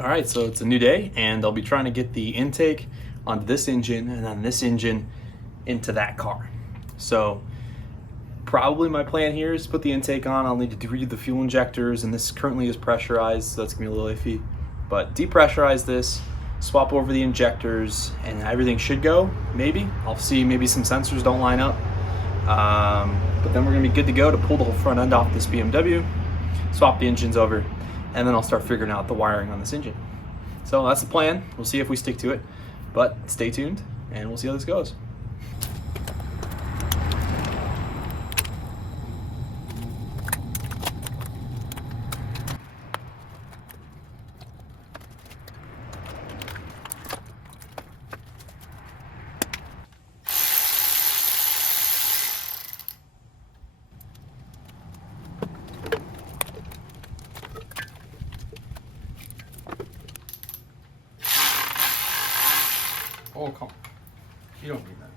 All right, so it's a new day, and I'll be trying to get the intake onto this engine and then this engine into that car. So probably my plan here is to put the intake on. I'll need to read the fuel injectors, and this currently is pressurized, so that's gonna be a little iffy. But depressurize this, swap over the injectors, and everything should go, maybe. I'll see, maybe some sensors don't line up. But then we're gonna be good to go to pull the whole front end off this BMW, swap the engines over, and then I'll start figuring out the wiring on this engine. So that's the plan. We'll see if we stick to it, but stay tuned and we'll see how this goes. Oh, come on. You don't need that.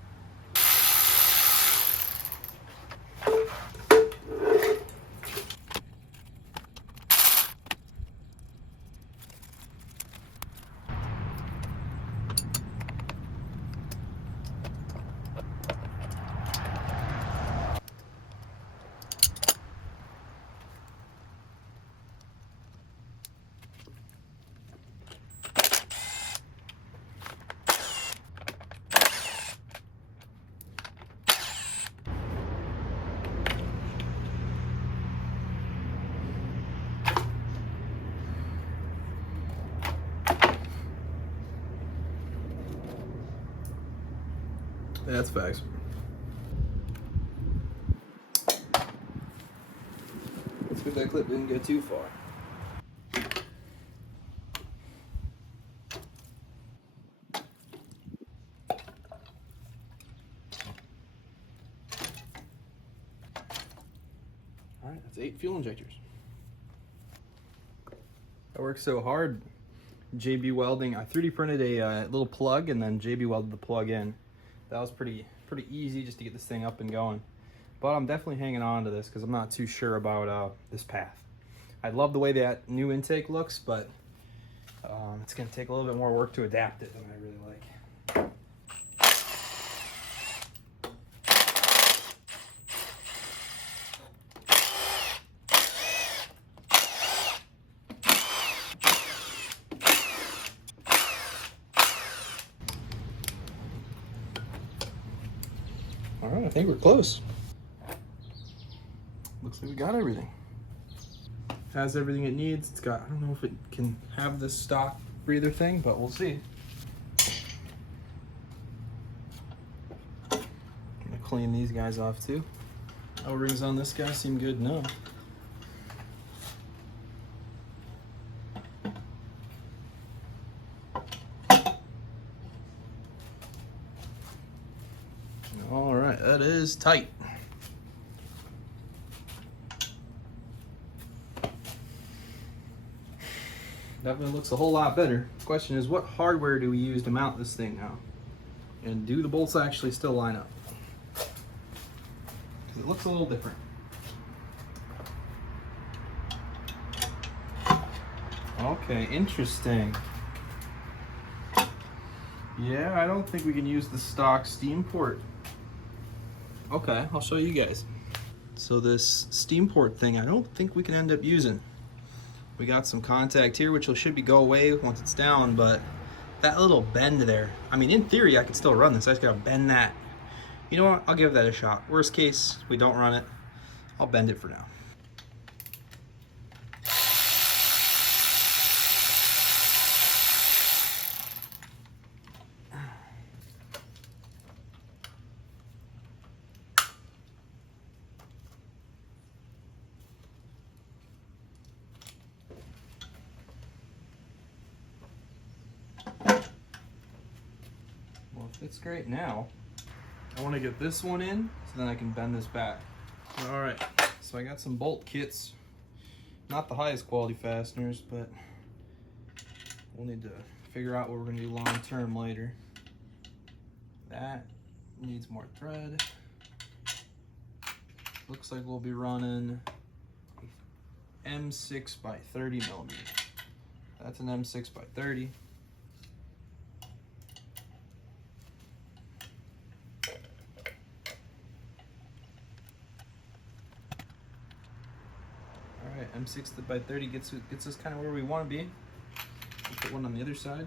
That's facts. Let's get that clip didn't get too far. All right, that's 8 fuel injectors. That works so hard. JB welding, I 3D printed a little plug and then JB welded the plug in. That was pretty easy just to get this thing up and going. But I'm definitely hanging on to this because I'm not too sure about this path. I love the way that new intake looks, but it's going to take a little bit more work to adapt it than I really like. All right, I think we're close. Looks like we got everything. Has everything it needs. It's got, I don't know if it can have this stock breather thing, but we'll see. I'm gonna clean these guys off too. O-rings on this guy seem good enough. All right, that is tight. Definitely looks a whole lot better. The question is, what hardware do we use to mount this thing now? And do the bolts actually still line up? Because it looks a little different. Okay, interesting. Yeah, I don't think we can use the stock steam port. Okay, I'll show you guys. So this steam port thing, I don't think we can end up using. We got some contact here, which should be go away once it's down, but that little bend there, I mean, in theory, I could still run this. I just gotta bend that. You know what? I'll give that a shot. Worst case, we don't run it. I'll bend it for now. It's great now. I want to get this one in so then I can bend this back. All right, so I got some bolt kits. Not the highest quality fasteners, but we'll need to figure out what we're gonna do long term later. That needs more thread. Looks like we'll be running M6 by 30 millimeter. That's an M6 by 30. All right, M6 by 30 gets us kind of where we want to be. We'll put one on the other side.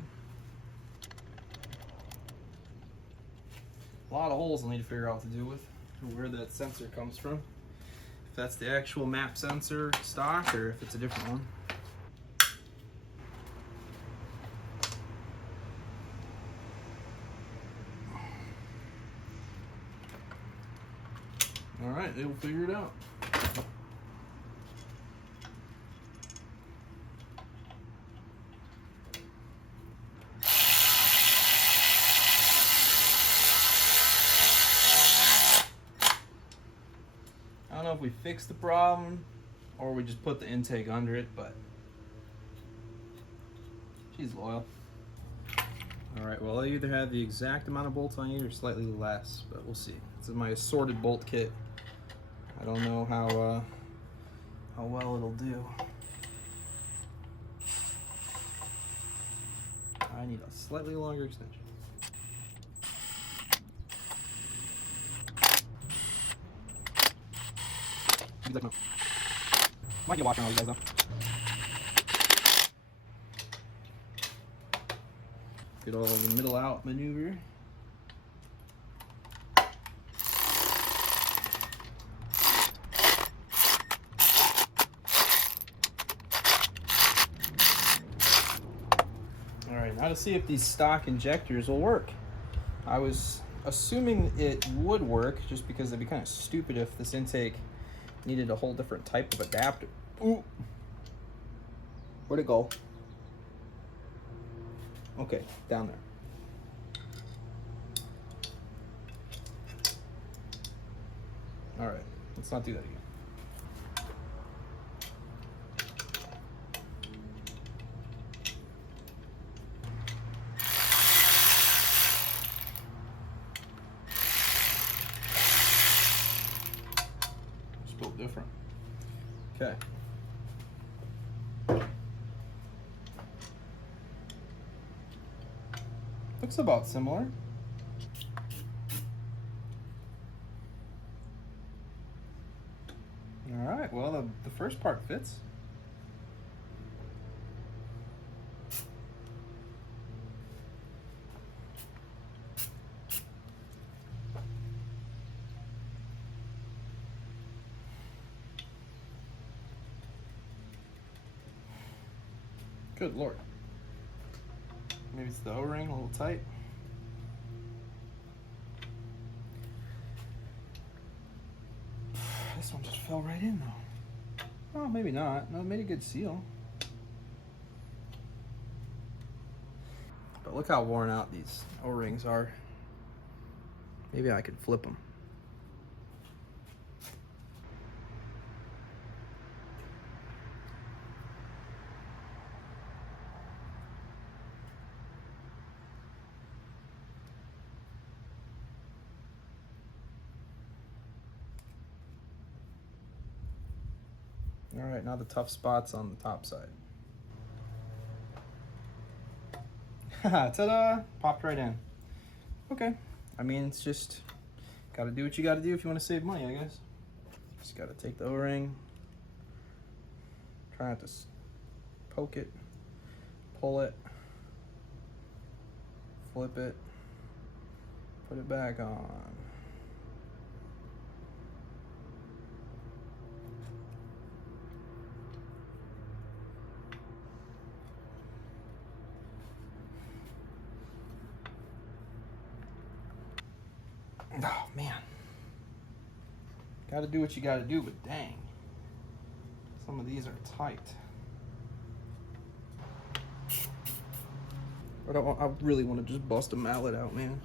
A lot of holes I'll need to figure out what to do with, where that sensor comes from. If that's the actual map sensor stock or if it's a different one. All right, they'll figure it out. I don't know if we fix the problem or we just put the intake under it, but she's loyal. All right, well, I either have the exact amount of bolts I need or slightly less, but we'll see. This is my assorted bolt kit. I don't know how well it'll do. I need a slightly longer extension. Might get watching all you guys though. Get all the middle out maneuver. All right, now to see if these stock injectors will work. I was assuming it would work just because it'd be kind of stupid if this intake needed a whole different type of adapter. Ooh. Where'd it go? Okay, down there. All right, let's not do that again. It's built different. Okay. Looks about similar. All right, well, the first part fits. Good Lord. Maybe it's the O-ring, a little tight. This one just fell right in though. Oh, maybe not. No, it made a good seal. But look how worn out these O-rings are. Maybe I could flip them. All right, now the tough spots on the top side. Ta-da! Popped right in. Okay. I mean, it's just gotta do what you gotta do if you want to save money, I guess. Just gotta take the O-ring, try not to poke it, pull it, flip it, put it back on. Oh man, gotta do what you gotta do, but dang, some of these are tight. But I really want to just bust a mallet out, man.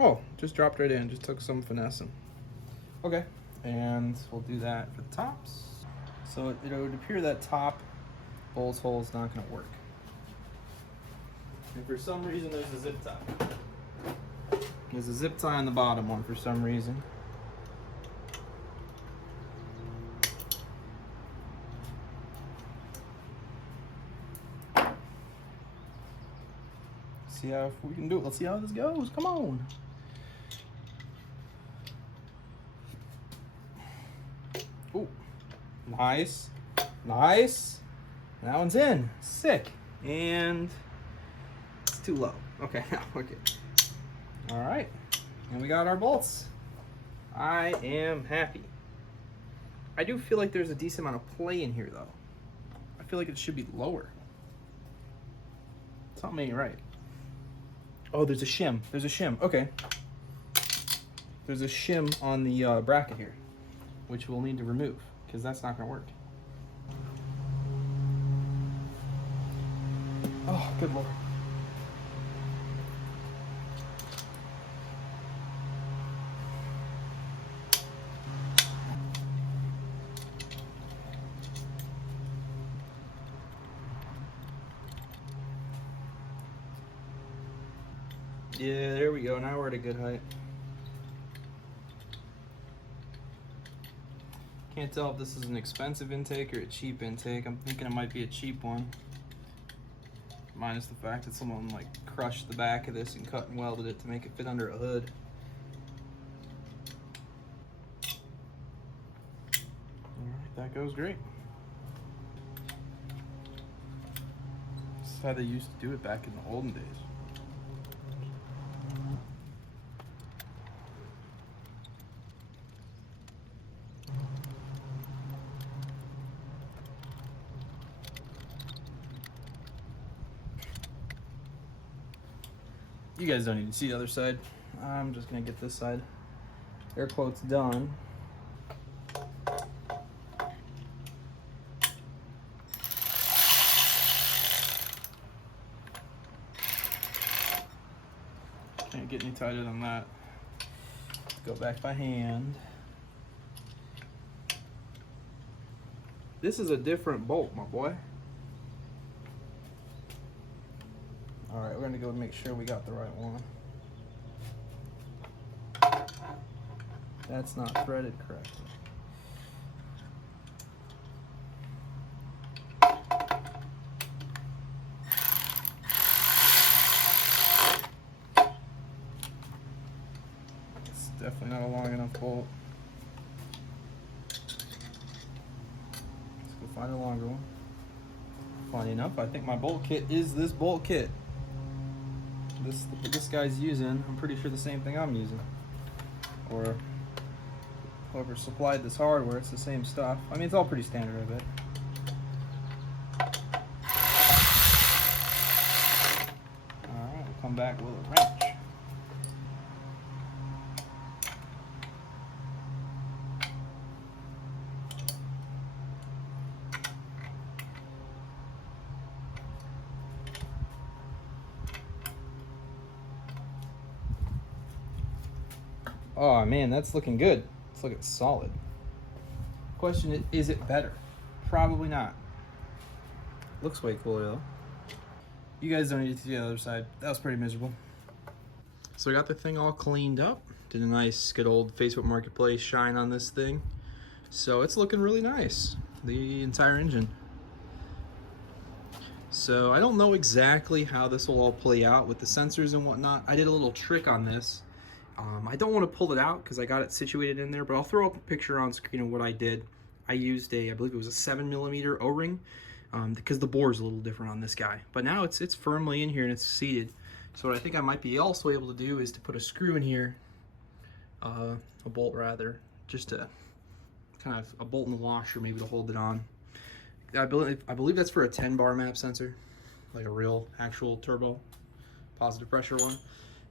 Oh, just dropped right in, just took some finessing. Okay, and we'll do that for the tops. So it would appear that top bolt hole is not gonna work. And for some reason, there's a zip tie. There's a zip tie on the bottom one for some reason. see how we can do it. Let's see how this goes. Come on. Ooh, nice, nice. That one's in. Sick. And it's too low. Okay, now we're good. All right, and we got our bolts. I am happy. I do feel like there's a decent amount of play in here, though. I feel like it should be lower. Something ain't right. Oh, there's a shim. There's a shim. Okay. There's a shim on the bracket here, which we'll need to remove because that's not going to work. Oh, good Lord. Yeah, there we go. Now we're at a good height. Can't tell if this is an expensive intake or a cheap intake. I'm thinking it might be a cheap one. Minus the fact that someone like crushed the back of this and cut and welded it to make it fit under a hood. Alright, that goes great. This is how they used to do it back in the olden days. You guys don't need to see the other side. I'm just gonna get this side air quotes done. Can't get any tighter than that. Go back by hand. This is a different bolt, my boy. All right, we're gonna go make sure we got the right one. That's not threaded correctly. It's definitely not a long enough bolt. Let's go find a longer one. Funny enough, I think my bolt kit is this bolt kit. This guy's using, I'm pretty sure the same thing I'm using. Or whoever supplied this hardware, it's the same stuff. I mean, it's all pretty standard, I bet. Alright, we'll come back with a wrench. Oh man, that's looking good. It's looking solid. Question is it better? Probably not. Looks way cooler though. You guys don't need to see the other side. That was pretty miserable. So I got the thing all cleaned up. Did a nice good old Facebook Marketplace shine on this thing. So it's looking really nice. The entire engine. So I don't know exactly how this will all play out with the sensors and whatnot. I did a little trick on this. I don't want to pull it out because I got it situated in there, but I'll throw up a picture on screen of what I did. I used I believe it was a 7mm O-ring because the bore is a little different on this guy. But now it's firmly in here and it's seated. So what I think I might be also able to do is to put a screw in here, a bolt rather, just to kind of a bolt in the washer maybe to hold it on. I believe that's for a 10-bar map sensor, like a real actual turbo positive pressure one.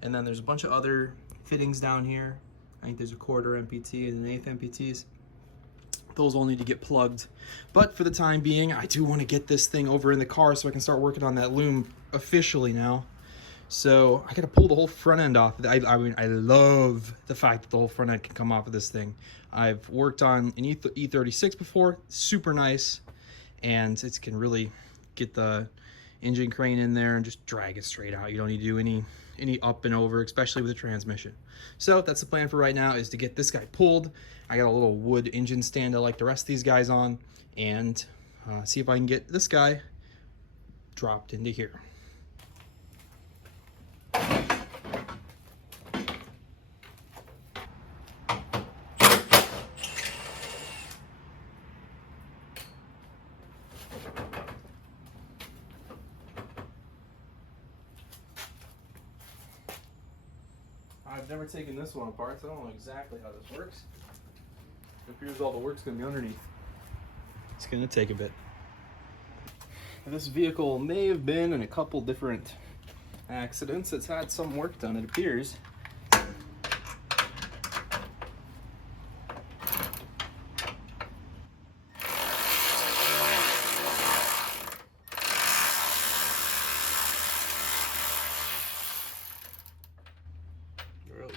And then there's a bunch of other fittings down here. I think there's a 1/4 MPT and an 1/8 MPTs. Those all need to get plugged. But for the time being, I do want to get this thing over in the car so I can start working on that loom officially now. So I got to pull the whole front end off. I mean, I love the fact that the whole front end can come off of this thing. I've worked on an E46 before, super nice, and it can really get the engine crane in there and just drag it straight out. You don't need to do any up and over, especially with the transmission. So that's the plan for right now, is to get this guy pulled. I got a little wood engine stand I like the rest of these guys on, and see if I can get this guy dropped into here. I've never taken this one apart, so I don't know exactly how this works. It appears all the work's going to be underneath. It's going to take a bit. This vehicle may have been in a couple different accidents. It's had some work done, it appears.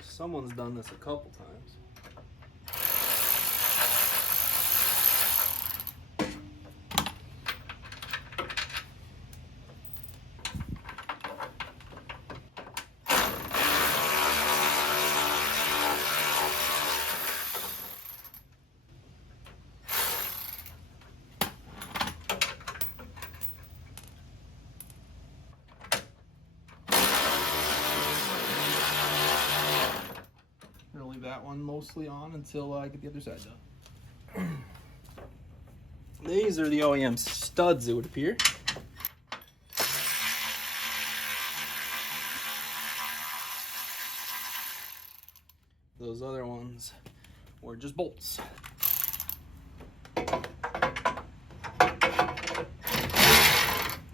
Someone's done this a couple times. That one mostly on until I get the other side done. These are the OEM studs, it would appear. Those other ones were just bolts.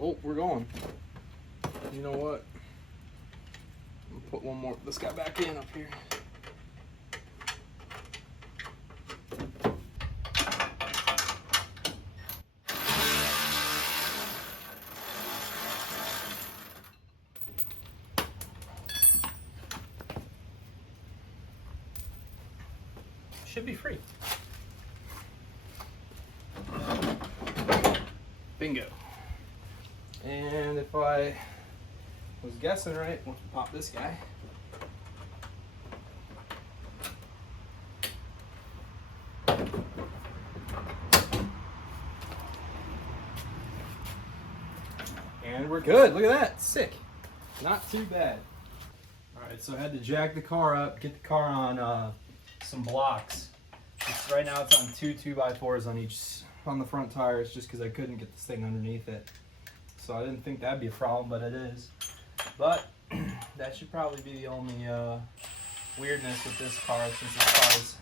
Oh, we're going. You know what? I'm gonna put one more, this guy back in up here. Should be free. Bingo. And if I was guessing right, once we pop this guy, and we're good. Look at that. Sick. Not too bad. All right, so I had to jack the car up, get the car on some blocks. Right now it's on two 2x4s on the front tires, just because I couldn't get this thing underneath it. So I didn't think that'd be a problem, but it is. But that should probably be the only weirdness with this car, since this car is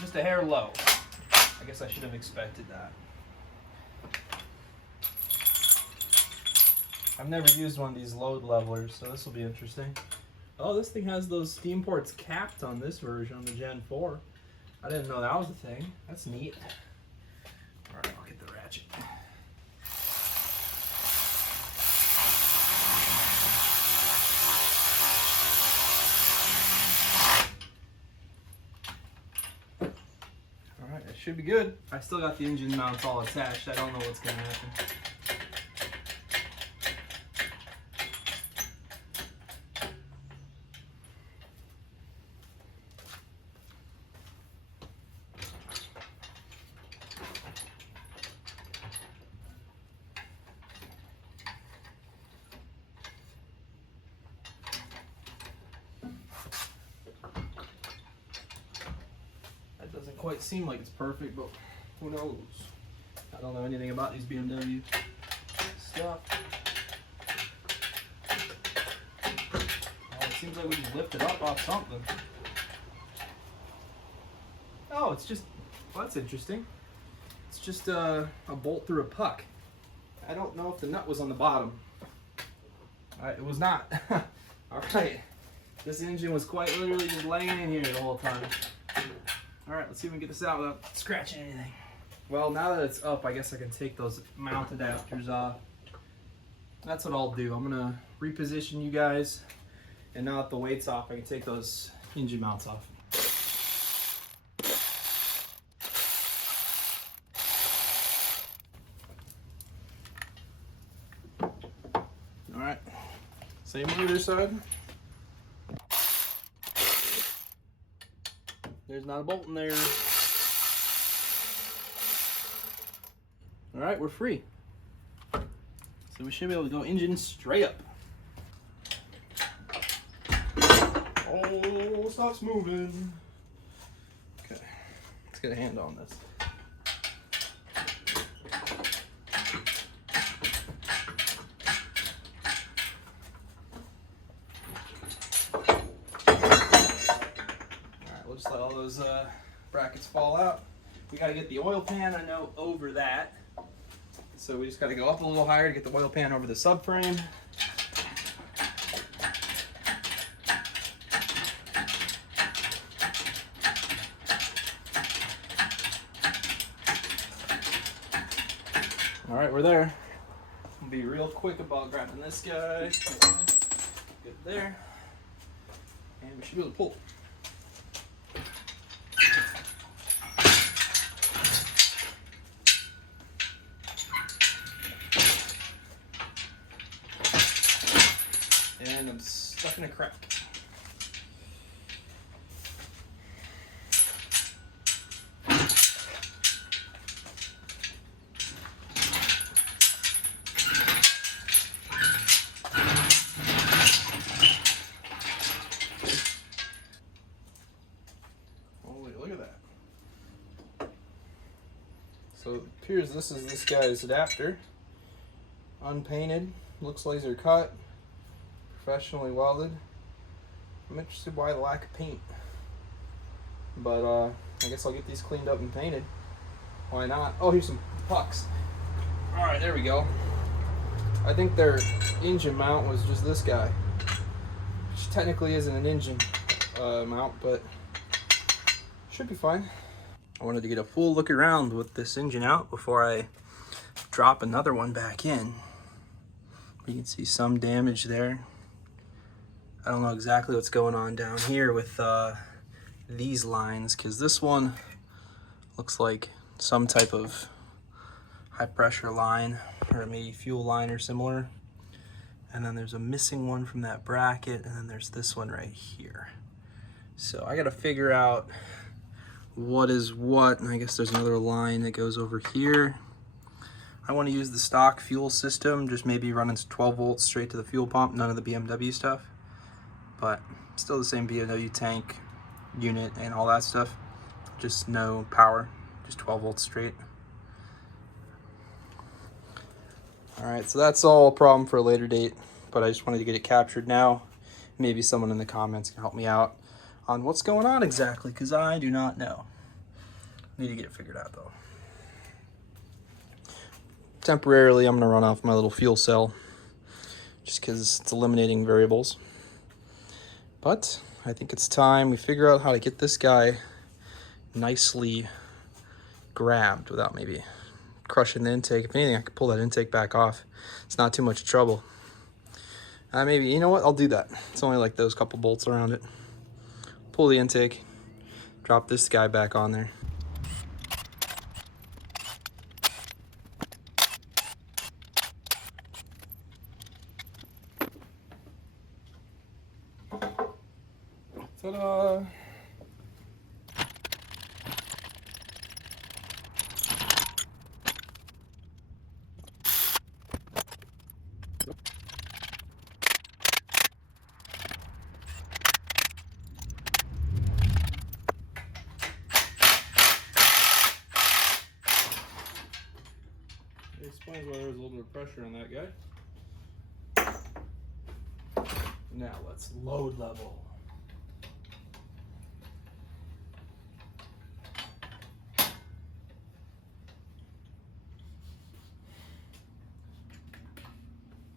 just a hair low. I guess I should have expected that. I've never used one of these load levelers, so this will be interesting. Oh, this thing has those steam ports capped on this version, on the Gen 4. I didn't know that was a thing. That's neat. All right, I'll get the ratchet. All right, that should be good. I still got the engine mounts all attached. I don't know what's gonna happen. Doesn't quite seem like it's perfect, but who knows? I don't know anything about these BMW stuff. Oh, it seems like we can lift it up off something. Oh, it's just, well, that's interesting. It's just a bolt through a puck. I don't know if the nut was on the bottom. It was not. All right, this engine was quite literally just laying in here the whole time. All right, let's see if we can get this out without scratching anything. Well, now that it's up, I guess I can take those mount adapters off. That's what I'll do. I'm gonna reposition you guys, and now that the weight's off, I can take those engine mounts off. All right, same on the other side. There's not a bolt in there. All right, we're free. So we should be able to go engine straight up. Oh, stops moving. Okay, let's get a hand on this. brackets fall out. We got to get the oil pan, I know, over that. So we just got to go up a little higher to get the oil pan over the subframe. All right, we're there. I'll be real quick about grabbing this guy. Good there. And we should be able to pull. And I'm stuck in a crack. Holy, look at that. So it appears this is this guy's adapter. Unpainted, looks laser cut. Professionally welded. I'm interested why the lack of paint, but I guess I'll get these cleaned up and painted. Why not? Oh, here's some pucks. All right, there we go. I think their engine mount was just this guy, which technically isn't an engine mount, but should be fine. I wanted to get a full look around with this engine out before I drop another one back in. You can see some damage there. I don't know exactly what's going on down here with these lines, because this one looks like some type of high pressure line or maybe fuel line or similar. And then there's a missing one from that bracket, and then there's this one right here. So I got to figure out what is what, and I guess there's another line that goes over here. I want to use the stock fuel system, just maybe running 12 volts straight to the fuel pump, none of the BMW stuff. But still the same BMW tank unit and all that stuff, just no power, just 12 volts straight. All right, so that's all a problem for a later date, but I just wanted to get it captured now. Maybe someone in the comments can help me out on what's going on exactly, because I do not know. Need to get it figured out though. Temporarily, I'm gonna run off my little fuel cell just because it's eliminating variables. But I think it's time we figure out how to get this guy nicely grabbed without maybe crushing the intake. If anything, I could pull that intake back off. It's not too much trouble. Maybe, you know what, I'll do that. It's only like those couple bolts around it. Pull the intake, drop this guy back on there. Ta-da! It explains why there was a little bit of pressure on that guy. Now let's load level.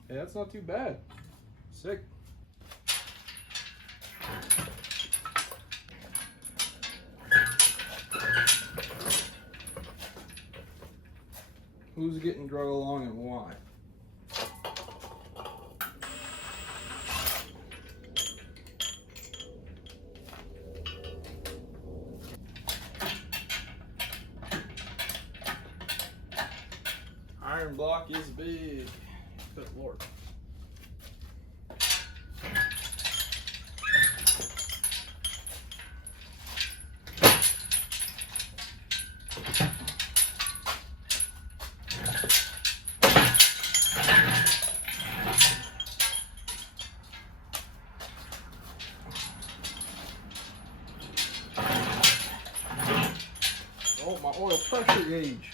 Hey, that's not too bad. Sick. Who's getting drug along and why? Iron block is big. Good Lord. Oh, my oil pressure gauge.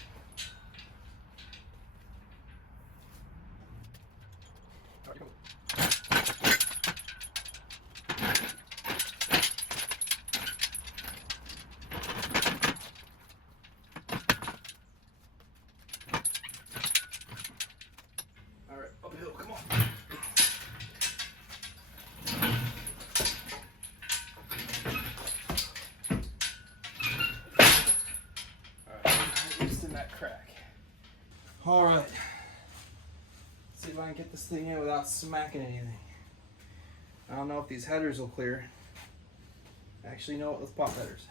All right. Let's see if I can get this thing in without smacking anything. I don't know if these headers will clear. Actually, you know what? Let's pop headers.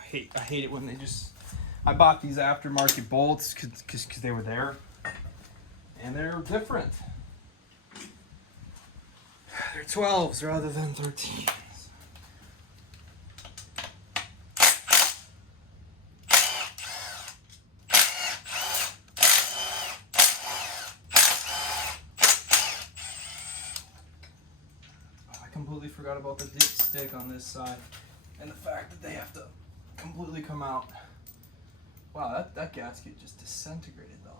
I hate it when they just. I bought these aftermarket bolts because they were there, and they're different. They're 12s rather than 13s. I completely forgot about the dipstick on this side, and the fact that they have to completely come out. Wow, that gasket just disintegrated though.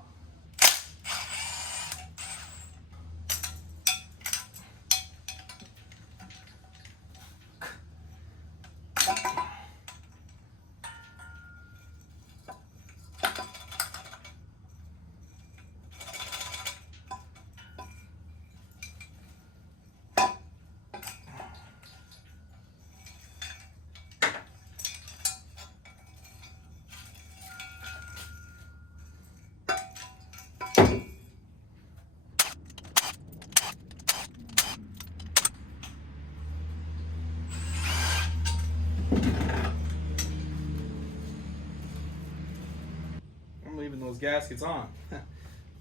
I'm leaving those gaskets on. I'm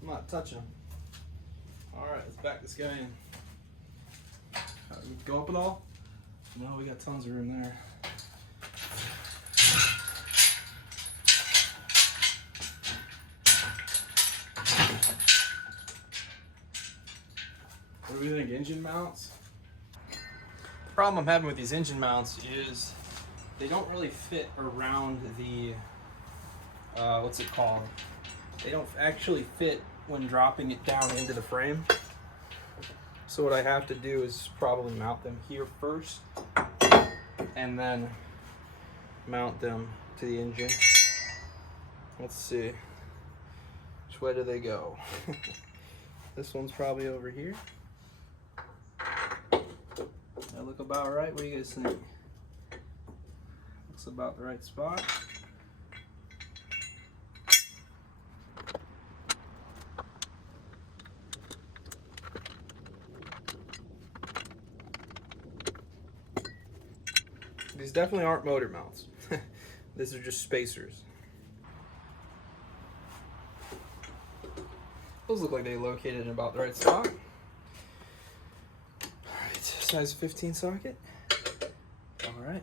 not touching them. Alright, let's back this guy in. Go up at all? No, we got tons of room there. What do we think, engine mounts? The problem I'm having with these engine mounts is they don't really fit around the, what's it called? They don't actually fit when dropping it down into the frame. So what I have to do is probably mount them here first and then mount them to the engine. Let's see. Which way do they go? This one's probably over here. That look about right? What do you guys think? Looks about the right spot. These definitely aren't motor mounts. These are just spacers. Those look like they located in about the right spot. Alright, size 15 socket. Alright.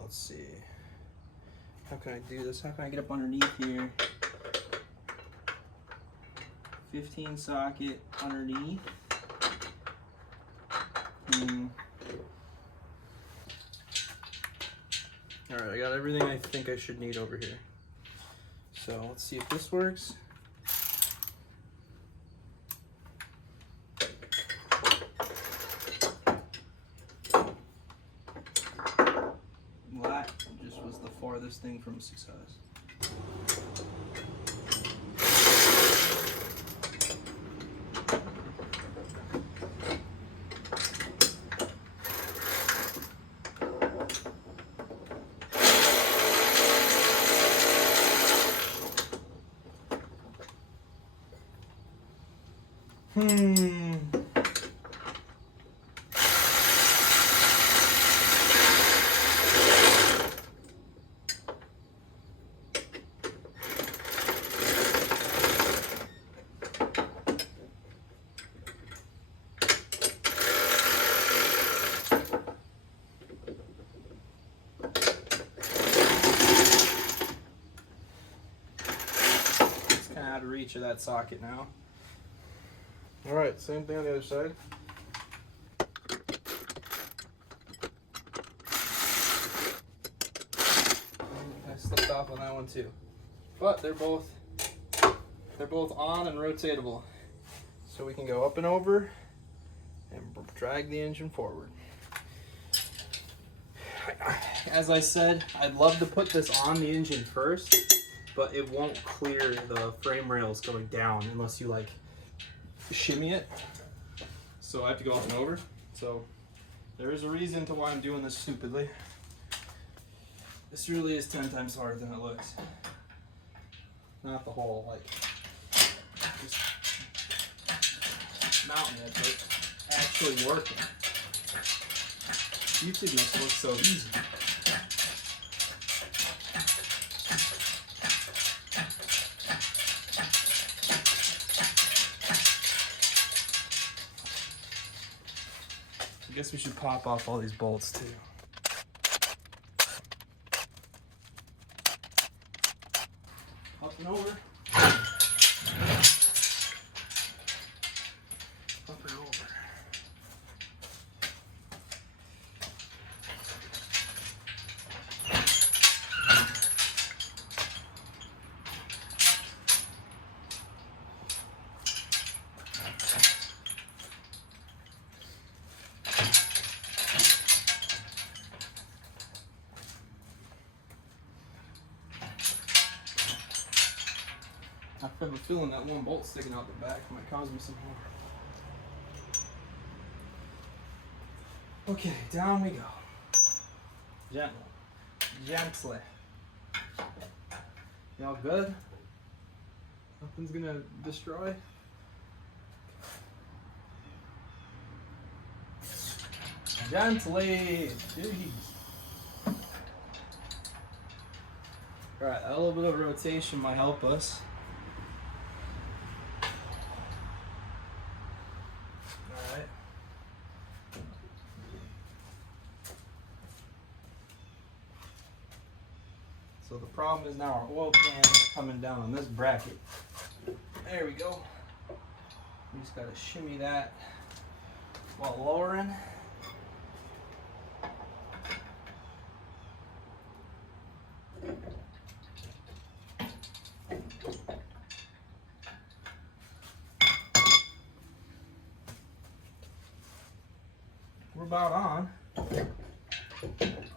Let's see. How can I do this? How can I get up underneath here? 15 socket underneath. Alright, I got everything I think I should need over here. So let's see if this works. Well, that just was the farthest thing from success. Out of reach of that socket now. All right, same thing on the other side. I slipped off on that one too, but they're both on and rotatable, so we can go up and over and drag the engine forward. As I said, I'd love to put this on the engine first, but it won't clear the frame rails going down unless you like shimmy it. So I have to go up and over. So there is a reason to why I'm doing this stupidly. This really is 10 times harder than it looks. not the whole like just mounting it, but actually working. YouTube makes it look so easy. I guess we should pop off all these bolts too. Up and over. Up and over. I have a feeling that one bolt sticking out the back might cause me some harm. Okay, down we go. Gently. Gently. Y'all good? Nothing's gonna destroy? Gently. Jeez. Alright, a little bit of rotation might help us. Alright. So the problem is now our oil pan is coming down on this bracket. There we go. We just gotta shimmy that while lowering. We're about on.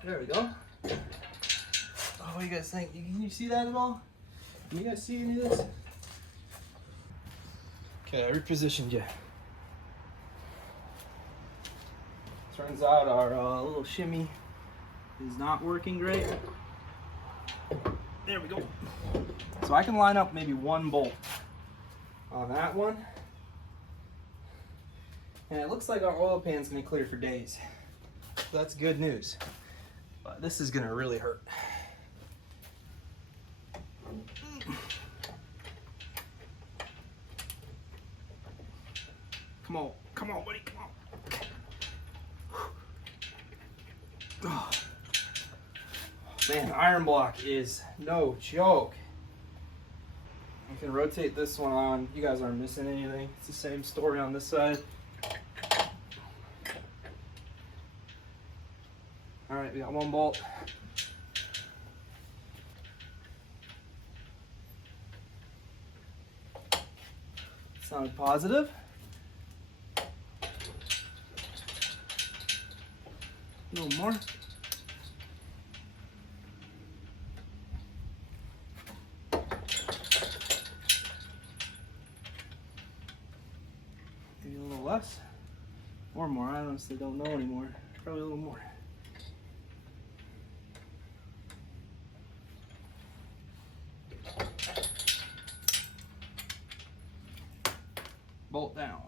There we go. Oh, what do you guys think? Can you see that at all? Can you guys see any of this? Okay, I repositioned you. Turns out our little shimmy is not working great. There we go. So I can line up maybe one bolt on that one. And it looks like our oil pan's gonna clear for days. So that's good news. But this is gonna really hurt. Come on, buddy, come on. Oh. Man, iron block is no joke. I can rotate this one on. You guys aren't missing anything. It's the same story on this side. All right, we got one bolt. Sounded positive. A little more. Maybe a little less. Or more. I honestly don't know anymore. Probably a little more. Bolt down.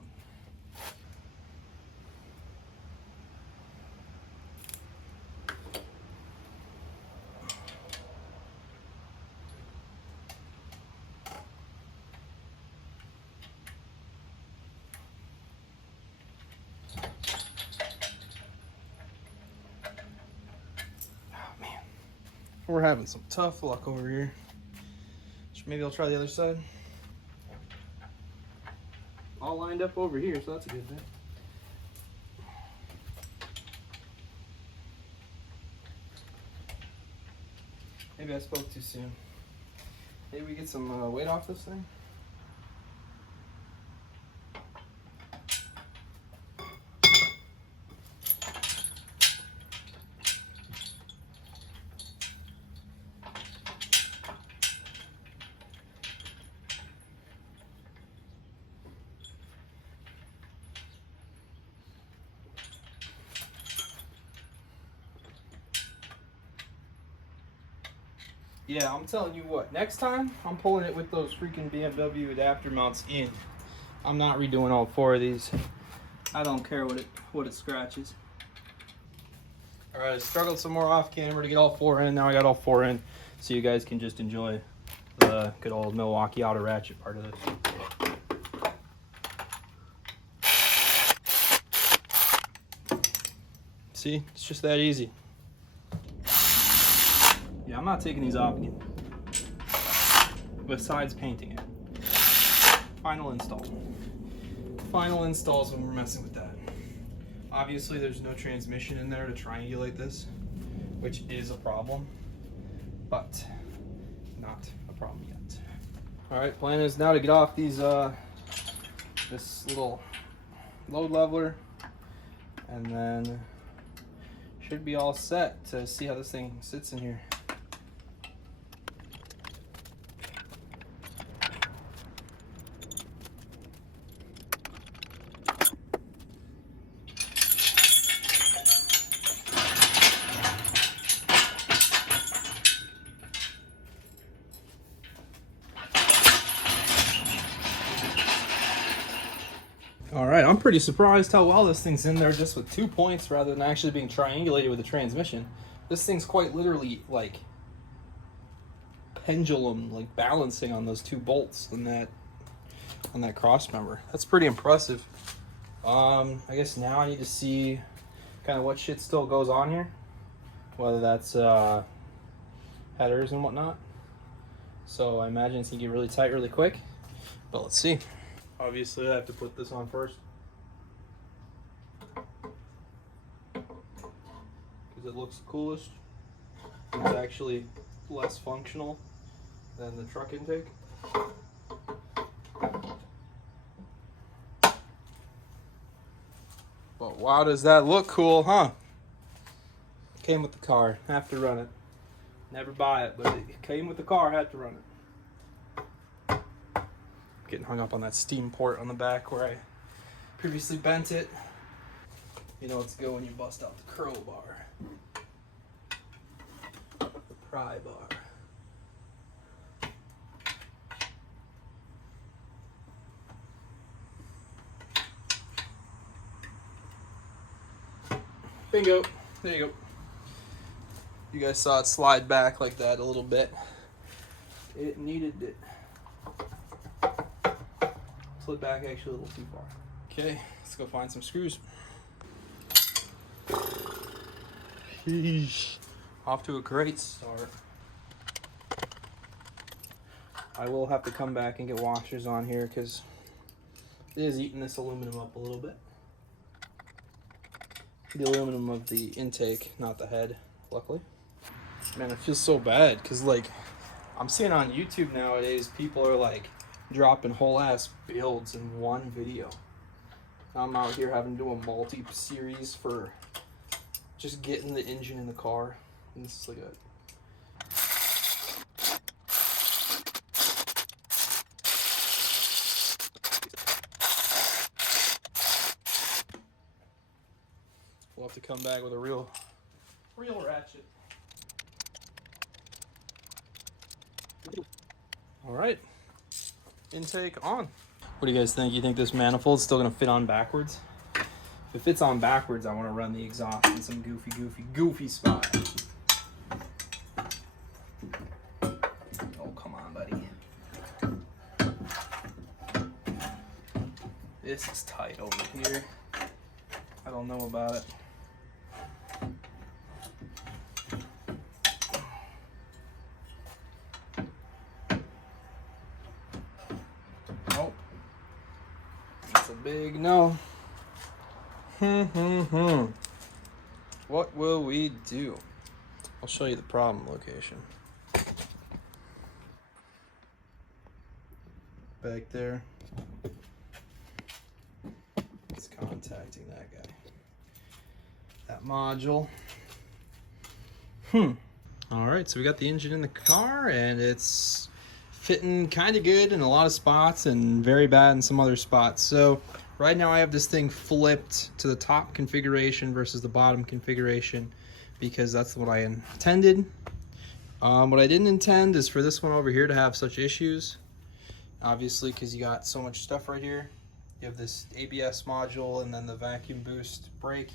We're having some tough luck over here. Maybe I'll try the other side. All lined up over here, so that's a good thing. Maybe I spoke too soon. Maybe we get some weight off this thing. Yeah, I'm telling you what, next time I'm pulling it with those freaking BMW adapter mounts in. I'm not redoing all 4 of these. I don't care what it scratches. All right, I struggled some more off camera to get all 4 in. Now I got all 4 in, so you guys can just enjoy the good old Milwaukee auto ratchet part of it. See, it's just that easy. Yeah, I'm not taking these off again. Besides painting it. Final install. Final installs when we're messing with that. Obviously, there's no transmission in there to triangulate this, which is a problem, but not a problem yet. All right, plan is now to get off these this little load leveler, and then should be all set to see how this thing sits in here. All right, I'm pretty surprised how well this thing's in there just with 2 points rather than actually being triangulated with a transmission. This thing's quite literally like pendulum, like balancing on those 2 bolts on that cross member. That's pretty impressive. I guess now I need to see kind of what shit still goes on here, whether that's headers and whatnot. So I imagine it's gonna get really tight really quick, but let's see. Obviously, I have to put this on first because it looks the coolest. It's actually less functional than the truck intake. But wow, does that look cool, huh? Came with the car, have to run it. Never buy it, but it came with the car, had to run it. Getting hung up on that steam port on the back where I previously bent it. You know it's good when you bust out the curl bar. The pry bar. Bingo. There you go. You guys saw it slide back like that a little bit. It needed it. Slid back actually a little too far. Okay, let's go find some screws. Sheesh. Off to a great start. I will have to come back and get washers on here because it is eating this aluminum up a little bit. The aluminum of the intake, not the head, luckily. Man, it feels so bad because, like, I'm seeing on YouTube nowadays, people are like dropping whole ass builds in one video. I'm out here having to do a multi-series for just getting the engine in the car. And this is like we'll have to come back with a real ratchet. All right. Intake on. What do you guys think? You think this manifold's still gonna fit on backwards? If it fits on backwards, I want to run the exhaust in some goofy spot. Oh, come on, buddy. This is tight over here. I don't know about it. Big no. What will we do? I'll show you the problem location. Back there. It's contacting that guy. That module. All right, so we got the engine in the car and it's fitting kind of good in a lot of spots and very bad in some other spots. So right now I have this thing flipped to the top configuration versus the bottom configuration because that's what I intended. What I didn't intend is for this one over here to have such issues. Obviously, because you got so much stuff right here. You have this ABS module and then the vacuum boost brake.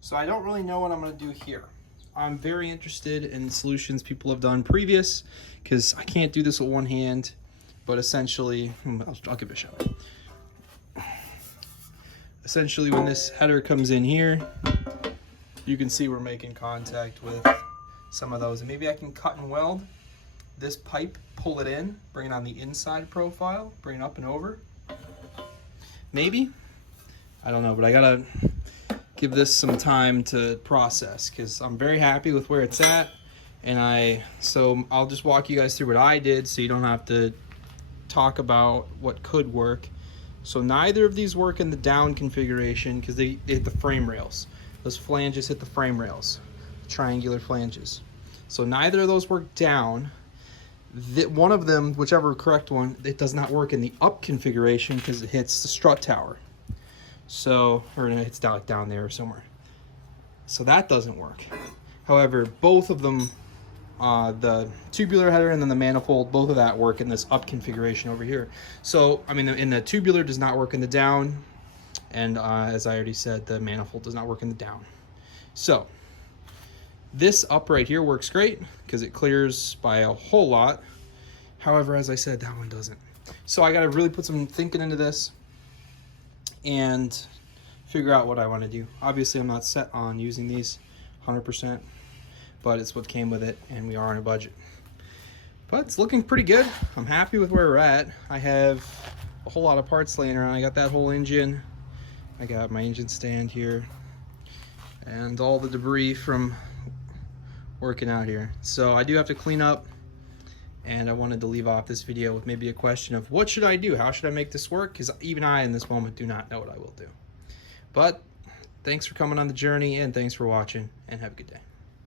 So I don't really know what I'm going to do here. I'm very interested in solutions people have done previous, because I can't do this with one hand. But essentially, I'll give it a shot. Essentially, when this header comes in here, you can see we're making contact with some of those. And maybe I can cut and weld this pipe, pull it in, bring it on the inside profile, bring it up and over. Maybe. I don't know, but I gotta give this some time to process, because I'm very happy with where it's at. And so I'll just walk you guys through what I did so you don't have to talk about what could work. So neither of these work in the down configuration because they hit the frame rails. Those flanges hit the frame rails, triangular flanges. So neither of those work down. One of them, whichever correct one, it does not work in the up configuration because it hits the strut tower. So, or it's down there somewhere. So that doesn't work. However, both of them, the tubular header and then the manifold, both of that work in this up configuration over here. So, I mean, in the tubular does not work in the down, and as I already said, the manifold does not work in the down. So, this up right here works great because it clears by a whole lot. However, as I said, that one doesn't. So I got to really put some thinking into this and figure out what I want to do. Obviously, I'm not set on using these 100%, but it's what came with it, and we are on a budget. But it's looking pretty good. I'm happy with where we're at. I have a whole lot of parts laying around. I got that whole engine. I got my engine stand here and all the debris from working out here. So I do have to clean up, and I wanted to leave off this video with maybe a question of what should I do? How should I make this work? Because even I in this moment do not know what I will do. But thanks for coming on the journey, and thanks for watching, and have a good day.